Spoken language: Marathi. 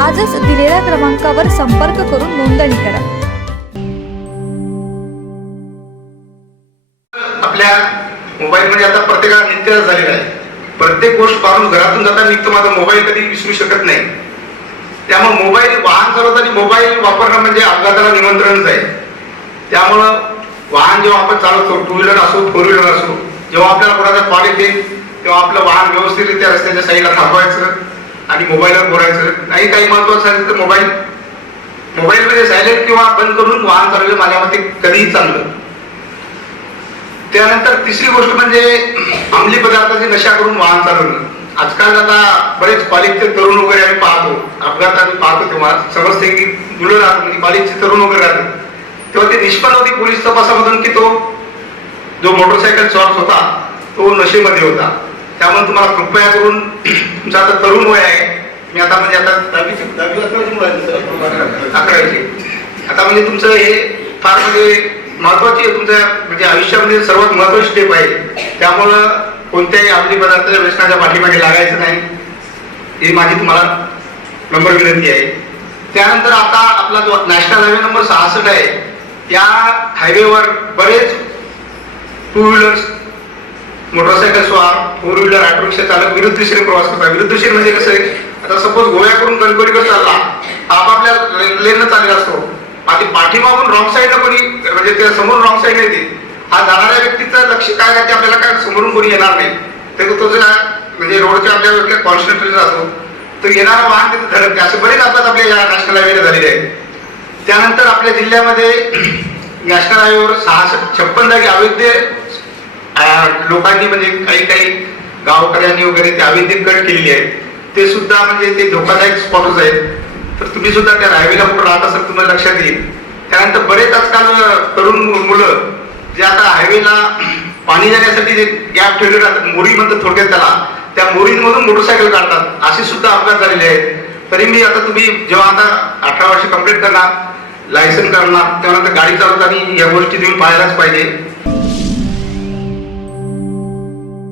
आजच दिलेल्या क्रमांकावर संपर्क करून नोंदणी करा. आपल्या मोबाईलमध्ये आता प्रत्येकाला नित्य झालेला आहे. प्रत्येक गोष्ट माणूस घरातून जाताना निघतो माझा मोबाईल कधी विसरू शकत नाही. त्यामुळे मोबाईल वाहन चालवताना मोबाईल वापरणं म्हणजे अपघाताला निमंत्रणच आहे. त्यामुळं वाहन जेव्हा आपण चालवतो टू व्हीलर असो फोर व्हीलर असो जेव्हा आपल्याला कोणाचा कॉल येते तेव्हा आपलं वाहन व्यवस्थितरित्या रस्त्याच्या साईडला थांबवायचं. आणि मोबाईलवर बोलायचं नाही काही महत्वाचं असेल तर मोबाईल मोबाईलमध्ये सायलेंट किंवा बंद करून वाहन चालवलं माझ्या मते कधीही चांगलं. त्यानंतर तिसरी गोष्ट म्हणजे अंमली पदार्थाची नशा करून वाहन चालवणं. आजकाल आता बरेच कॉलेजचे तरुण वगैरे आम्ही पाहतो. अपघात आम्ही पाहतो तेव्हा. समजते की मुलं राहतात म्हणजे कॉलेजचे तरुण वगैरे राहतात. तेव्हा ते निष्पन्न होती पोलीस तपासामधून की तो जो मोटरसायकल चॉर्स होता तो नशेमध्ये होता. त्यामुळे तुम्हाला कृपया करून तुमचं आता तरुण वय आहे. मी आता म्हणजे आता दहावीची दहावी अकराची मुलं अकरावीची. आता म्हणजे तुमचं हे फार म्हणजे महत्वाची आहे तुमच्या म्हणजे आयुष्यामध्ये सर्वात महत्वाची स्टेप आहे. त्यामुळं कोणत्याही आपली पदार्थाच्या व्यसनाच्या पाठीमागे लागायचं नाही. ही माझी तुम्हाला नंबर विनंती आहे. त्यानंतर आता आपला जो नॅशनल हायवे नंबर सहासष्ट आहे या हायवेवर बरेच टू व्हीलर्स मोटरसायकल स्वार फोर व्हीलर ऑटो रिक्षा चालक विरुद्ध दिशेने प्रवास करतात. विरुद्ध दिशेने म्हणजे कसं आहे? आता सपोज गोव्याकडून गणपतीकडे चालला आपापल्या लेननं चाललेला असतो. आणि पाठीमागून रॉंग साईडला कोणी म्हणजे त्या समोर रॉंग साईड येते. हा जाणाऱ्या व्यक्तीचं लक्ष काय राहते आपल्याला काय समोरून कोणी येणार नाही. तर तो जर म्हणजे रोडच्या आपल्या कॉन्स्टंट्रेशन असतो तर येणारा वाहन तिथे धडकते. असे बरेच अपघात आपल्या या नॅशनल हायवेला झालेले आहेत. त्यानंतर आपल्या जिल्ह्यामध्ये नॅशनल हायवेवर सहाशे छप्पन जागी अवैध लोकांनी म्हणजे काही काही गावकऱ्यांनी वगैरे ते अवैध कट केलेली आहे. ते सुद्धा म्हणजे ते धोकादायक स्पॉटच आहेत. तर तुम्ही सुद्धा त्या हायवेला कुठं राहत असाल तुम्हाला लक्षात येईल. त्यानंतर बरेच आजकाल तरुण मुलं जे आता हायवेला पाणी जाण्यासाठी जे गॅप ठेवले जातात मोरी म्हणतात थोडक्यात त्याला. त्या मोरींमधून मोटरसायकल काढतात. असे सुद्धा अपघात झालेले आहेत. तरी मी आता तुम्ही जेव्हा आता अठरा वर्ष कंप्लीट करणार लायसन करणार त्यानंतर गाडी चालवताना या गोष्टी तुम्ही पाहायलाच पाहिजे.